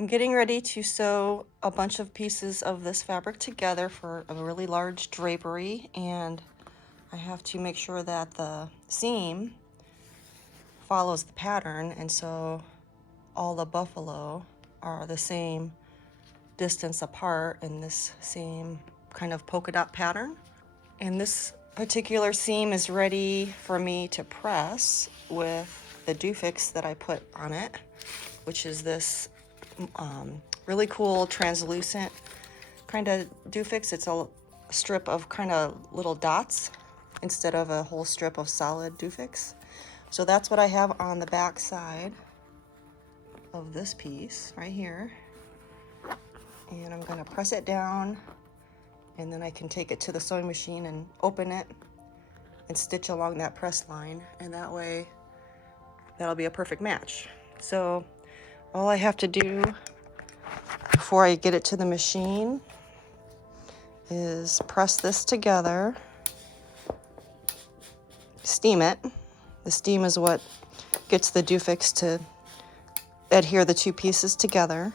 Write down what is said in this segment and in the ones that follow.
I'm getting ready to sew a bunch of pieces of this fabric together for a really large drapery, and I have to make sure that the seam follows the pattern, and so all the buffalo are the same distance apart in this same kind of polka dot pattern. And this particular seam is ready for me to press with the doofix that I put on it, which is this really cool translucent kind of doofix. It's a strip of kind of little dots instead of a whole strip of solid doofix. So that's what I have on the back side of this piece right here. And I'm gonna press it down, and then I can take it to the sewing machine and open it and stitch along that press line, and that way that'll be a perfect match. So all I have to do before I get it to the machine is press this together, steam it. The steam is what gets the doofix to adhere the two pieces together.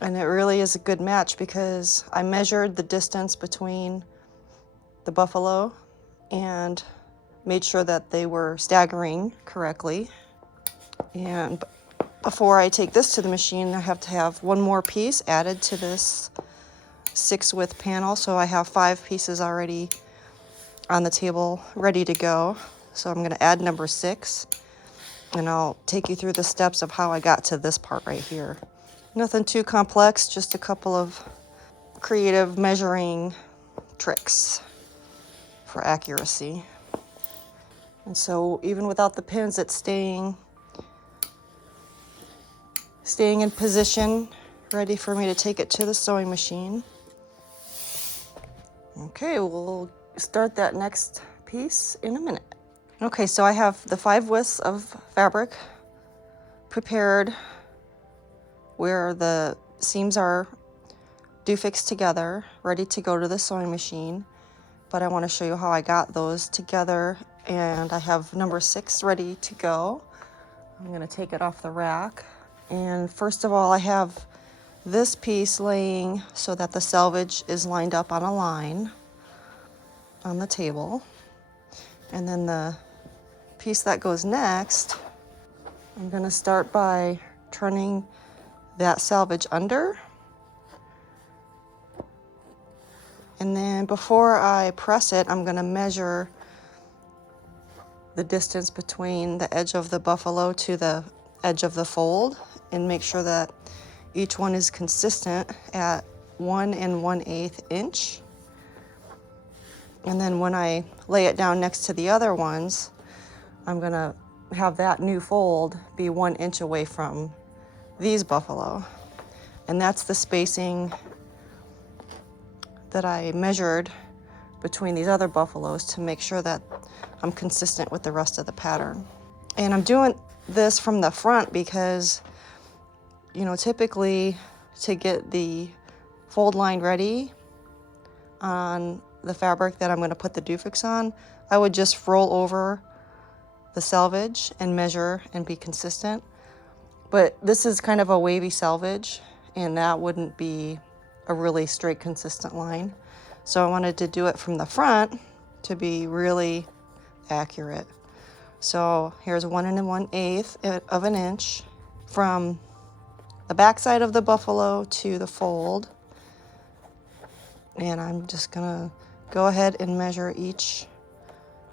And it really is a good match because I measured the distance between the buffalo and made sure that they were staggering correctly. And before I take this to the machine, I have to have one more piece added to this 6-width panel. So I have 5 pieces already on the table ready to go. So I'm going to add number 6, and I'll take you through the steps of how I got to this part right here. Nothing too complex, just a couple of creative measuring tricks for accuracy. And so even without the pins, it's staying in position, ready for me to take it to the sewing machine. Okay, we'll start that next piece in a minute. Okay, so I have the 5 widths of fabric prepared where the seams are doofixed together, ready to go to the sewing machine. But I want to show you how I got those together, and I have number 6 ready to go. I'm going to take it off the rack. And first of all, I have this piece laying so that the selvage is lined up on a line on the table. And then the piece that goes next, I'm going to start by turning that selvage under. And then before I press it, I'm going to measure the distance between the edge of the buffalo to the edge of the fold and make sure that each one is consistent at 1 1/8 inch. And then when I lay it down next to the other ones, I'm going to have that new fold be 1 inch away from these buffalo. And that's the spacing that I measured between these other buffaloes to make sure that I'm consistent with the rest of the pattern. And I'm doing this from the front because, you know, typically to get the fold line ready on the fabric that I'm going to put the doofix on, I would just roll over the selvage and measure and be consistent. But this is kind of a wavy selvage, and that wouldn't be a really straight, consistent line. So I wanted to do it from the front to be really accurate. So here's 1 1/8 of an inch from the back side of the buffalo to the fold. And I'm just gonna go ahead and measure each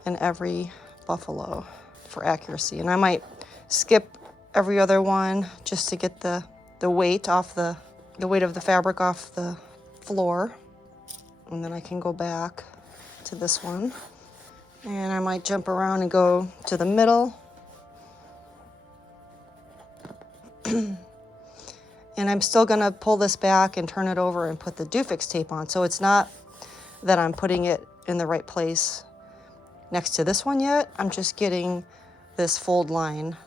and every buffalo for accuracy. And I might skip every other one just to get the weight off the weight of the fabric off the floor. And then I can go back to this one. And I might jump around and go to the middle. And I'm still gonna pull this back and turn it over and put the doofix tape on. So it's not that I'm putting it in the right place next to this one yet. I'm just getting this fold line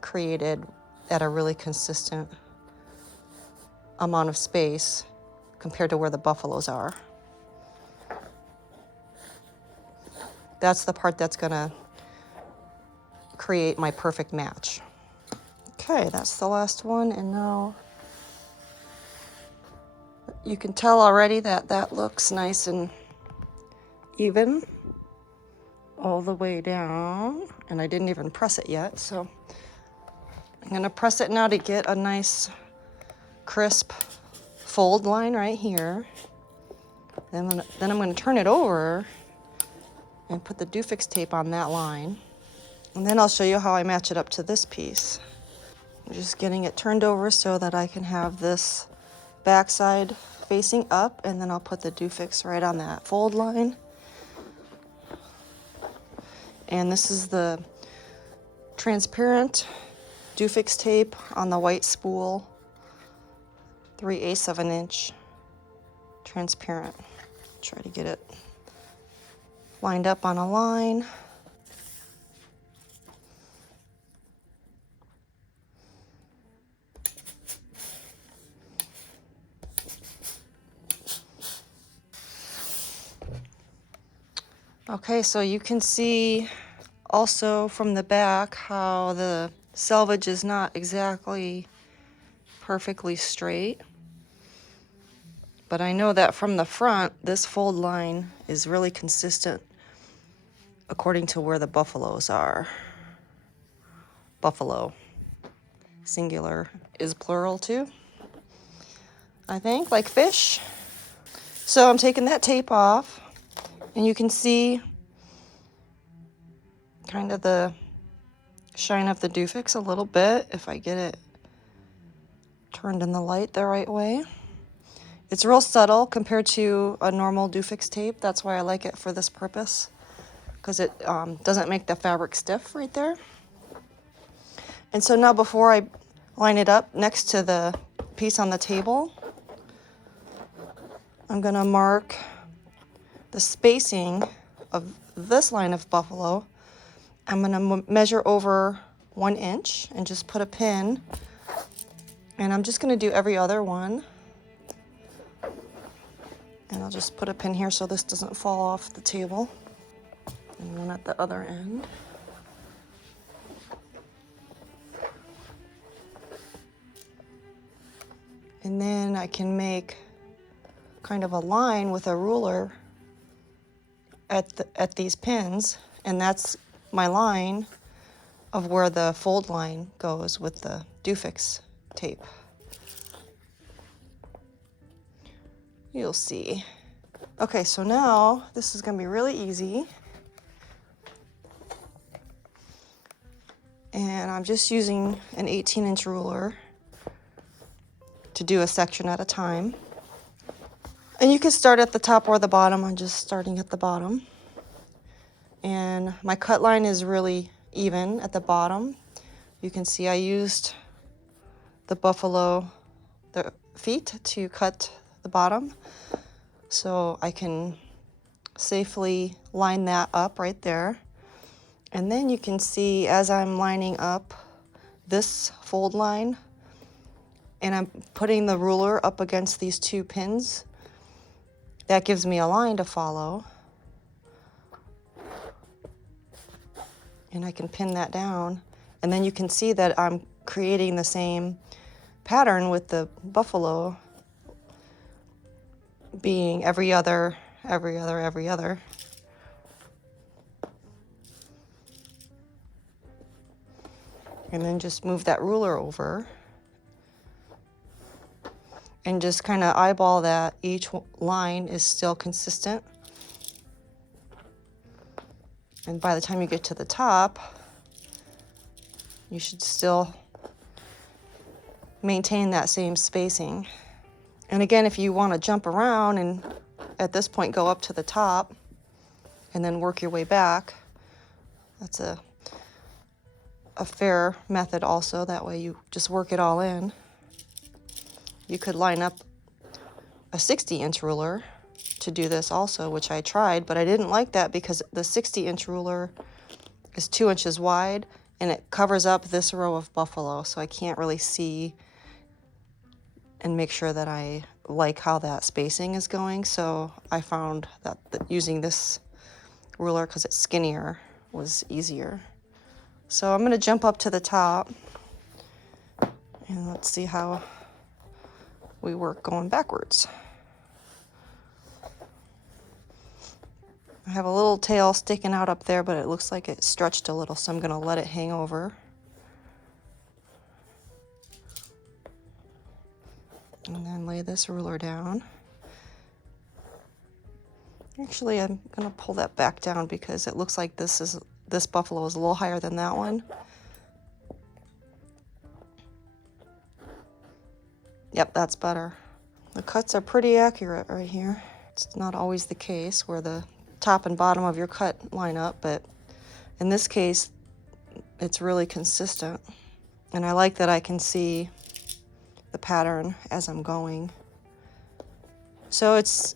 created at a really consistent amount of space compared to where the buffaloes are. That's the part that's gonna create my perfect match. Okay, that's the last one, and now you can tell already that that looks nice and even all the way down, and I didn't even press it yet, so I'm gonna press it now to get a nice crisp fold line right here. Then I'm gonna turn it over and put the Dufix tape on that line, and then I'll show you how I match it up to this piece. I'm just getting it turned over so that I can have this backside facing up, and then I'll put the Dufix right on that fold line. And this is the transparent Dufix tape on the white spool, 3/8 of an inch, transparent. Try to get it lined up on a line. Okay, so you can see also from the back how the selvage is not exactly perfectly straight. But I know that from the front, this fold line is really consistent according to where the buffaloes are. Buffalo, singular, is plural too, I think, like fish. So I'm taking that tape off, and you can see kind of the shine of the Dufix a little bit if I get it turned in the light the right way. It's real subtle compared to a normal Dufix tape. That's why I like it for this purpose, because it doesn't make the fabric stiff right there. And so now before I line it up next to the piece on the table, I'm gonna mark the spacing of this line of buffalo. I'm gonna measure over 1 inch and just put a pin. And I'm just gonna do every other one. And I'll just put a pin here so this doesn't fall off the table. And one at the other end. And then I can make kind of a line with a ruler at these pins, and that's my line of where the fold line goes with the Dufix tape. You'll see. Okay, so now this is gonna be really easy. And I'm just using an 18-inch ruler to do a section at a time. And you can start at the top or the bottom. I'm just starting at the bottom. And my cut line is really even at the bottom. You can see I used the buffalo, the feet to cut the bottom, so I can safely line that up right there. And then you can see as I'm lining up this fold line and I'm putting the ruler up against these two pins, that gives me a line to follow. And I can pin that down. And then you can see that I'm creating the same pattern with the buffalo being every other. And then just move that ruler over and just kind of eyeball that each line is still consistent. And by the time you get to the top, you should still maintain that same spacing. And again, if you want to jump around and at this point go up to the top and then work your way back, that's a fair method also. That way you just work it all in. You could line up a 60-inch ruler to do this also, which I tried, but I didn't like that because the 60-inch ruler is 2 inches wide and it covers up this row of buffalo, so I can't really see and make sure that I like how that spacing is going. So I found that using this ruler, because it's skinnier, was easier. So I'm going to jump up to the top And let's see how we work going backwards. I have a little tail sticking out up there, but it looks like it stretched a little, so I'm going to let it hang over. And then lay this ruler down. Actually, I'm going to pull that back down because it looks like this buffalo is a little higher than that one. Yep, that's better. The cuts are pretty accurate right here. It's not always the case where the top and bottom of your cut line up, but in this case, it's really consistent. And I like that I can see the pattern as I'm going. So it's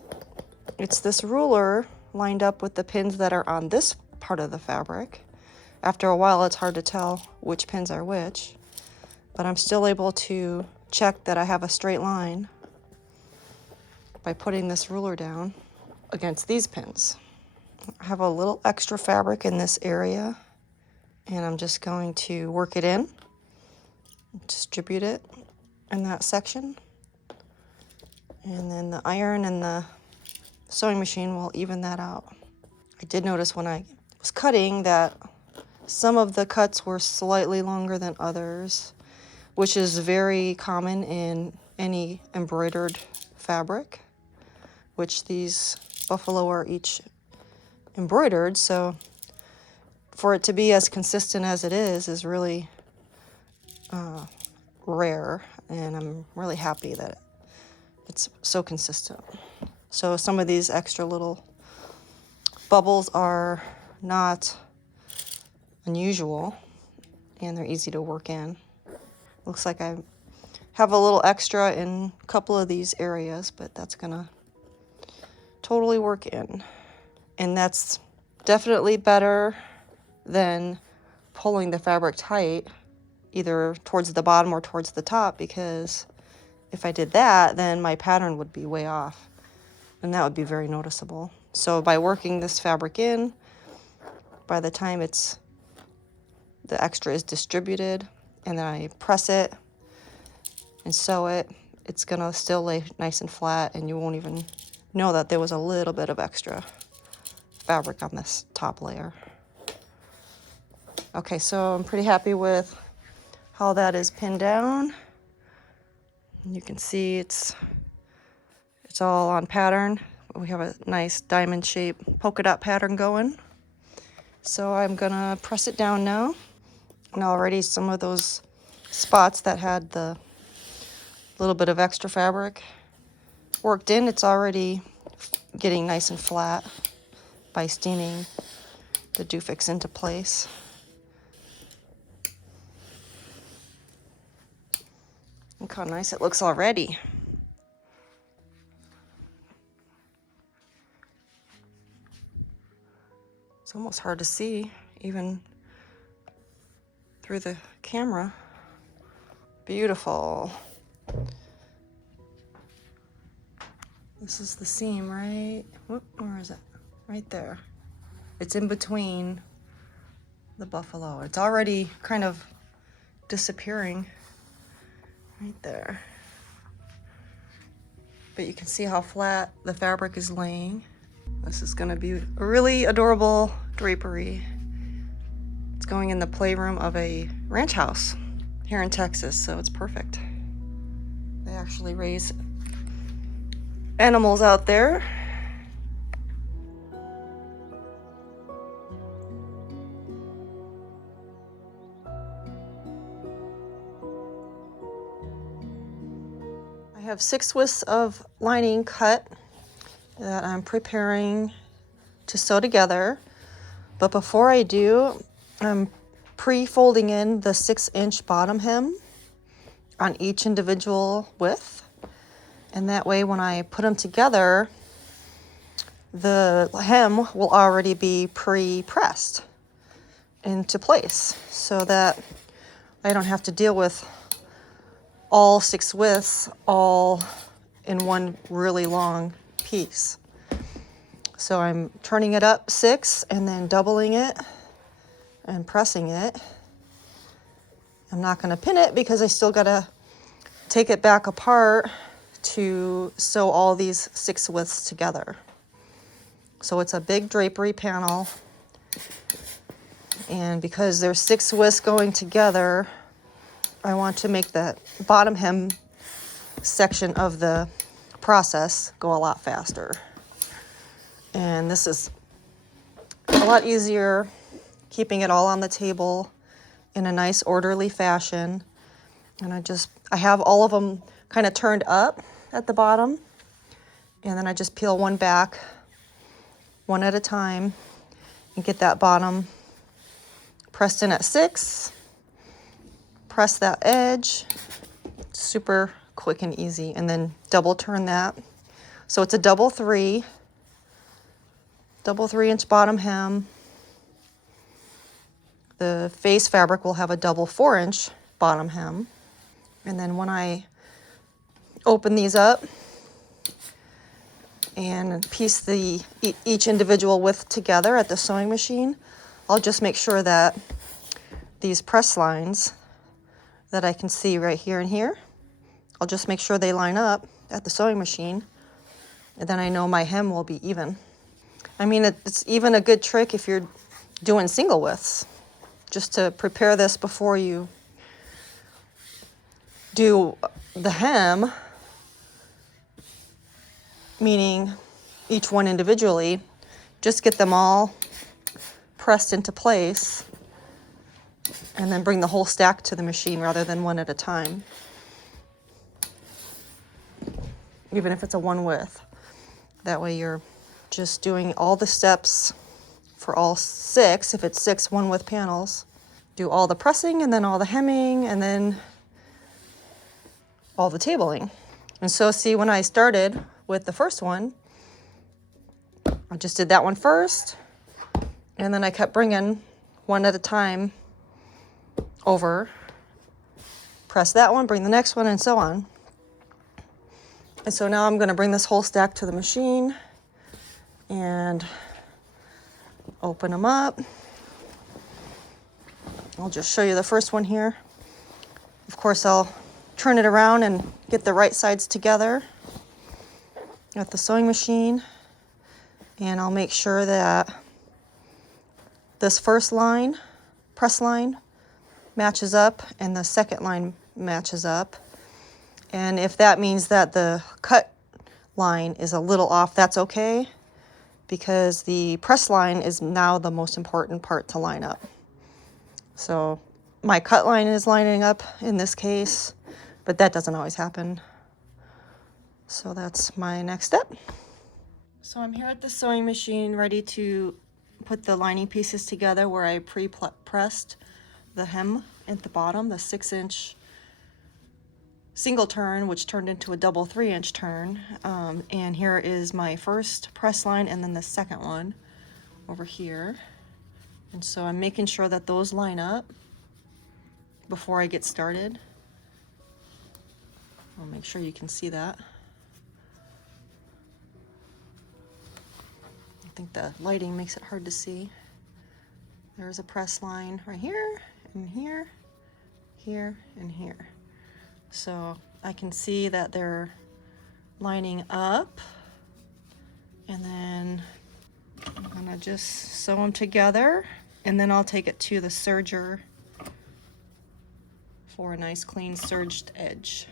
this ruler lined up with the pins that are on this part of the fabric. After a while, it's hard to tell which pins are which, but I'm still able to check that I have a straight line by putting this ruler down against these pins. I have a little extra fabric in this area, and I'm just going to work it in, distribute it in that section, and then the iron and the sewing machine will even that out. I did notice when I was cutting that some of the cuts were slightly longer than others, which is very common in any embroidered fabric, which these buffalo are each embroidered, so for it to be as consistent as it is really rare, and I'm really happy that it's so consistent. So some of these extra little bubbles are not unusual, and they're easy to work in. Looks like I have a little extra in a couple of these areas, but that's gonna totally work in. And that's definitely better than pulling the fabric tight, either towards the bottom or towards the top, because if I did that, then my pattern would be way off, and that would be very noticeable. So by working this fabric in, by the time the extra is distributed, and then I press it and sew it, it's gonna still lay nice and flat, and you won't even know that there was a little bit of extra fabric on this top layer. Okay, so I'm pretty happy with how that is pinned down. You can see it's all on pattern. We have a nice diamond shape polka dot pattern going. So I'm gonna press it down now. And already some of those spots that had the little bit of extra fabric worked in, it's already getting nice and flat by steaming the doofix into place. Look how nice it looks already. It's almost hard to see, even through the camera. Beautiful. This is the seam, right? Whoop, where is it? Right there. It's in between the buffalo. It's already kind of disappearing right there. But you can see how flat the fabric is laying. This is gonna be a really adorable drapery. It's going in the playroom of a ranch house here in Texas, so it's perfect. They actually raise animals out there. I have 6 widths of lining cut that I'm preparing to sew together. But before I do, I'm pre-folding in the 6-inch bottom hem on each individual width. And that way when I put them together, the hem will already be pre-pressed into place so that I don't have to deal with all 6 widths all in one really long piece. So I'm turning it up 6 and then doubling it and pressing it. I'm not going to pin it because I still got to take it back apart to sew all these 6 widths together. So it's a big drapery panel, and because there's 6 widths going together, I want to make the bottom hem section of the process go a lot faster. And this is a lot easier, keeping it all on the table in a nice orderly fashion. And I have all of them kind of turned up at the bottom, and then I just peel one back one at a time and get that bottom pressed in at 6. Press that edge, super quick and easy, and then double turn that. So it's a double 3-inch bottom hem. The face fabric will have a double 4-inch bottom hem. And then when I open these up and piece each individual width together at the sewing machine, I'll just make sure that these press lines that I can see right here and here, I'll just make sure they line up at the sewing machine, and then I know my hem will be even. I mean, it's even a good trick if you're doing single widths, just to prepare this before you do the hem, meaning each one individually. Just get them all pressed into place and then bring the whole stack to the machine rather than one at a time, even if it's a 1 width. That way you're just doing all the steps for all 6, if it's 6 1 width panels. Do all the pressing and then all the hemming and then all the tabling. And so see, when I started with the first one, I just did that one first, and then I kept bringing one at a time over, press that one, bring the next one, and so on. And so now I'm going to bring this whole stack to the machine and open them up. I'll just show you the first one here. Of course, I'll turn it around and get the right sides together at the sewing machine, and I'll make sure that this first line, press line, matches up and the second line matches up. And if that means that the cut line is a little off, that's okay, because the press line is now the most important part to line up. So my cut line is lining up in this case, but that doesn't always happen. So that's my next step. So I'm here at the sewing machine ready to put the lining pieces together where I pre-pressed the hem at the bottom, the 6-inch single turn, which turned into a double 3-inch turn. And here is my first press line and then the second one over here. And so I'm making sure that those line up before I get started. I'll make sure you can see that. I think the lighting makes it hard to see. There's a press line right here, and here, here, and here. So I can see that they're lining up, and then I'm gonna just sew them together, and then I'll take it to the serger for a nice clean serged edge.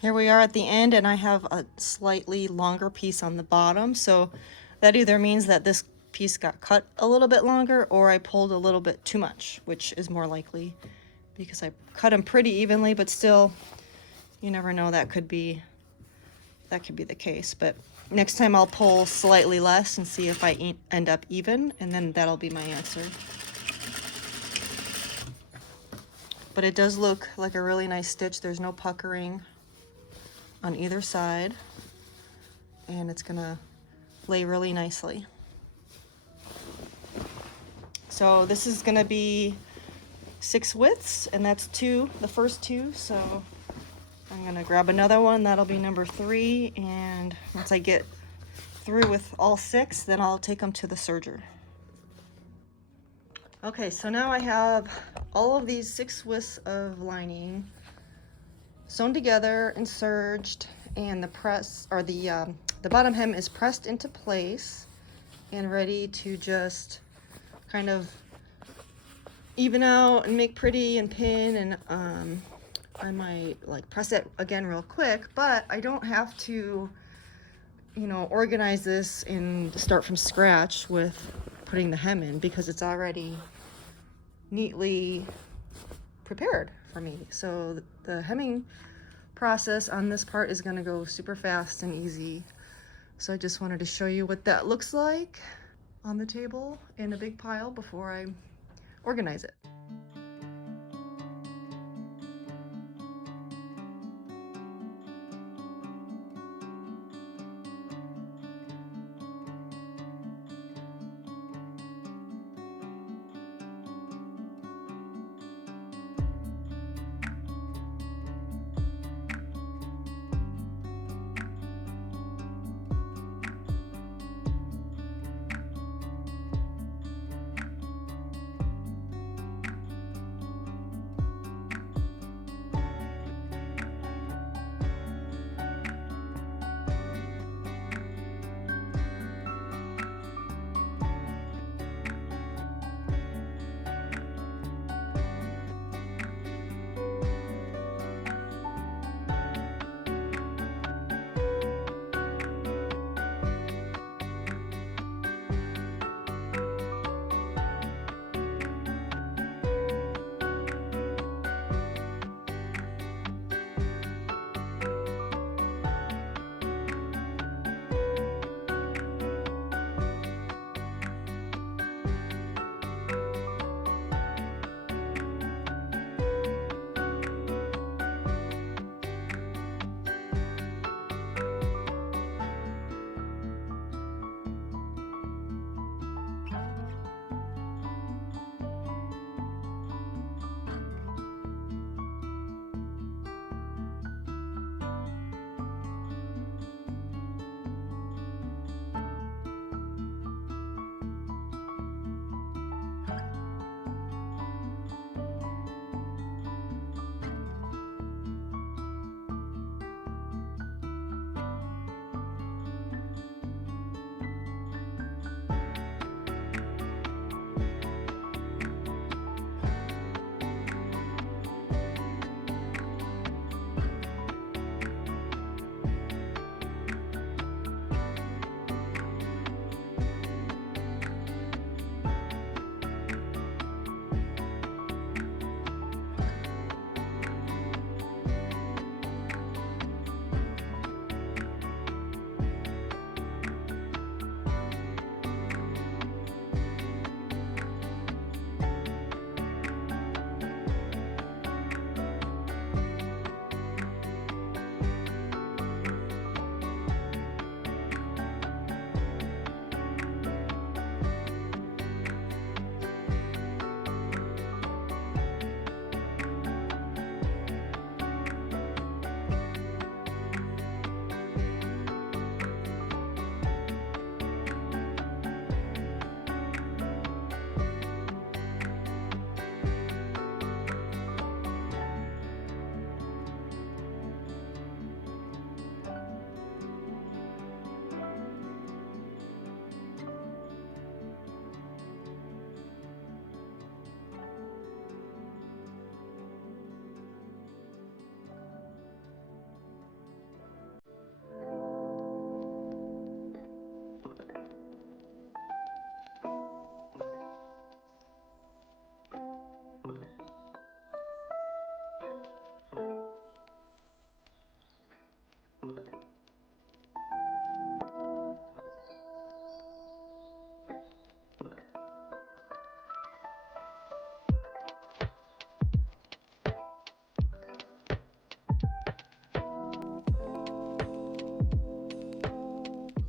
Here we are at the end, and I have a slightly longer piece on the bottom, so that either means that this piece got cut a little bit longer or I pulled a little bit too much, which is more likely because I cut them pretty evenly, but still, you never know, that could be the case. But next time I'll pull slightly less and see if I end up even, and then that'll be my answer. But it does look like a really nice stitch. There's no puckering on either side, and it's gonna lay really nicely. So this is gonna be 6 widths, and that's 2, the first 2. So I'm gonna grab another one, that'll be number 3, and once I get through with all 6, then I'll take them to the serger. Okay, so now I have all of these 6 widths of lining sewn together and serged, and the press, or the bottom hem is pressed into place and ready to just kind of even out and make pretty and pin. And I might like press it again real quick, but I don't have to, you know, organize this and start from scratch with putting the hem in, because it's already neatly prepared for me. So the hemming process on this part is going to go super fast and easy. So I just wanted to show you what that looks like on the table in a big pile before I organize it.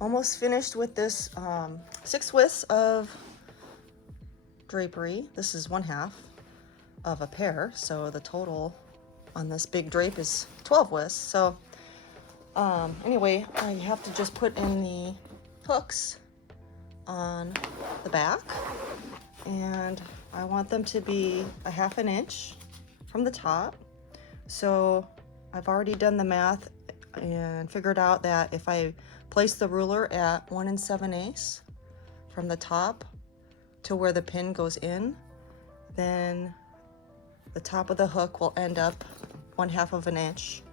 Almost finished with this 6 widths of drapery. This is 1/2 of a pair, so the total on this big drape is 12 widths. So anyway, I have to just put in the hooks on the back, and I want them to be a 1/2 inch from the top. So I've already done the math and figured out that if I place the ruler at 1 7/8 from the top to where the pin goes in, then the top of the hook will end up 1/2 inch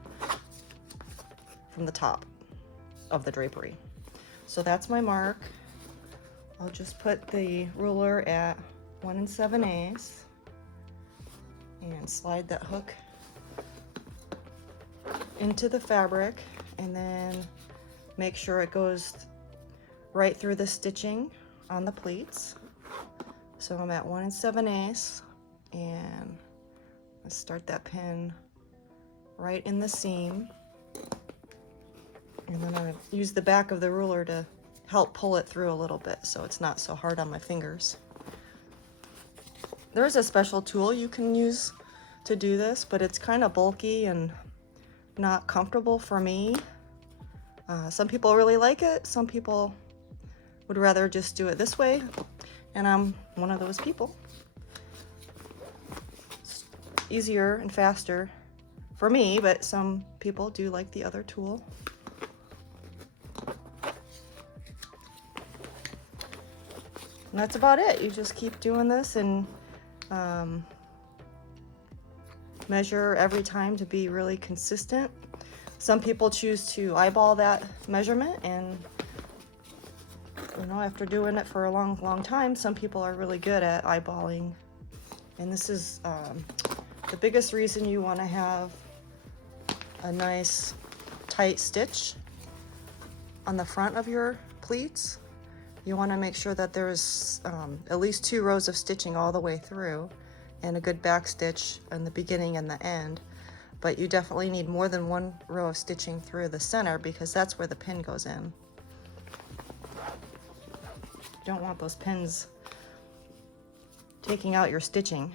from the top of the drapery. So that's my mark. I'll just put the ruler at 1 7/8 and slide that hook into the fabric, and then make sure it goes right through the stitching on the pleats. So I'm at 1 7/8, and let's start that pin right in the seam. And then I'm going to use the back of the ruler to help pull it through a little bit so it's not so hard on my fingers. There's a special tool you can use to do this, but it's kind of bulky and not comfortable for me. Some people really like it. Some people would rather just do it this way, and I'm one of those people. It's easier and faster for me, but some people do like the other tool. And that's about it. You just keep doing this and measure every time to be really consistent. Some people choose to eyeball that measurement, and you know, after doing it for a long time, some people are really good at eyeballing. And this is the biggest reason you want to have a nice tight stitch on the front of your pleats. You want to make sure that there's at least 2 rows of stitching all the way through, and a good back stitch in the beginning and the end. But you definitely need more than 1 row of stitching through the center, because that's where the pin goes in. You don't want those pins taking out your stitching.